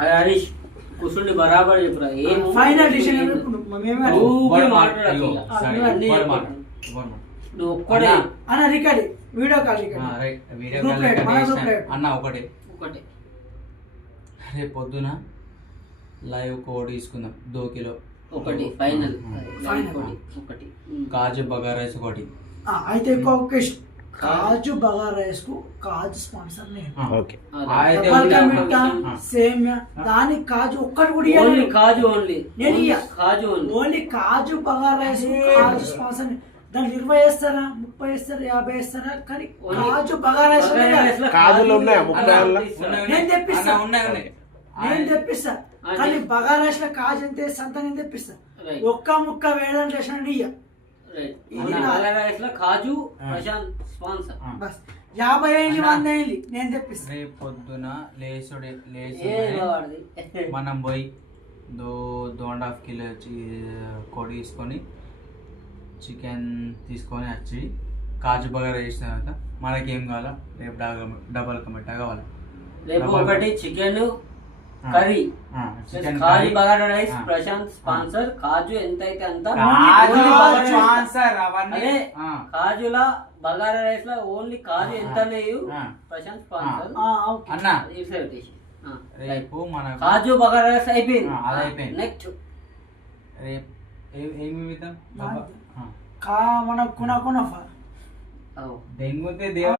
అరే హరీష్ కూర్చుండి బరాబర్ చెప్పురా ఏం ఫైనల్ డిసిషన్ నువ్వు ఒక్కడే అన్న రికార్డ్ వీడియో కాల్ అన్న ఒకటే ఒకటే రేపు పొద్దున లైవ్ కోడ్ తీసుకుందాం 2 కిలో ఒకటి ఫైనల్ ఒకటి కాజు బగారా రైస్ ఒకటి అయితే ఇంకొక కాజు బగారా రైస్ కు కాజు స్పాన్సర్ ఓకే సేమియా దానికి కాజు ఒక్కటి కూడా ఓన్లీ కాజు ఓన్లీ నేను కాజు ఓన్లీ కాజు బగారా రైస్ కాజు స్పాన్సర్ దాన్ని 20 వేస్తారా 30 వేస్తారా 50 వేస్తారా కానీ కాజు బగారా రైస్ నేను తెప్పిస్తా కానీ బగారా రైస్ లో కాజు ఎంత వేస్తా నేను తెప్పిస్తా ఒక్క ముక్క వేయడం చేసిన కాజు ప్రశాంత్ స్పాన్సర్ 50 ఏళ్ళు 100 ఏళ్ళు నేను తెప్పిస్తా. రేపు పొద్దున లేసుడే మనం పోయి 2.5 కిలో కోడి తీసుకొని చికెన్ తీసుకొని వచ్చి కాజు బగారా వేసిన తర్వాత మనకేం కావాలా రేపు డబల్ కమిటా కావాలి. రేపు ఒకటి చికెన్ కర్రీ కాజు బగారా రైస్ ప్రశాంత్ స్పాన్సర్ కాజు ఎంత అయితే అంత కాజుల బగారా రైస్ లో ఓన్లీ కాజు ఎంత ప్రశాంత్ స్పాన్సర్ అన్న రేపు మన కాజు బగారా రైస్ అయిపోయింది నెక్స్ట్ రేపు ఏమి మన కునకున దెంగుతే